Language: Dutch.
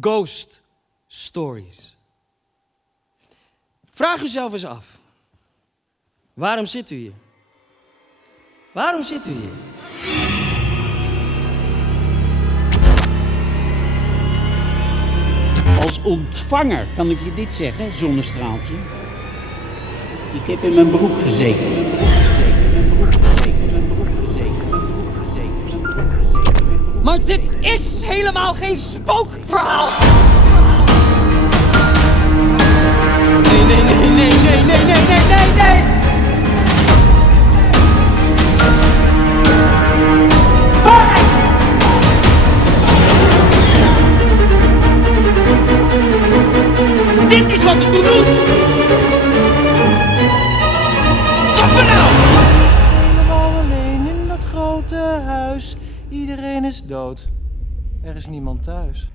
Ghost Stories. Vraag uzelf eens af. Waarom zit u hier? Waarom zit u hier? Als ontvanger kan ik je dit zeggen, zonnestraaltje. Ik heb in mijn broek gezeten. Maar dit is helemaal geen spookverhaal! Nee, nee, nee, nee, nee, nee, nee, nee, nee, nee! Dit is wat het doet! Kappen nou! Helemaal alleen in dat grote huis. Iedereen is dood. Er is niemand thuis.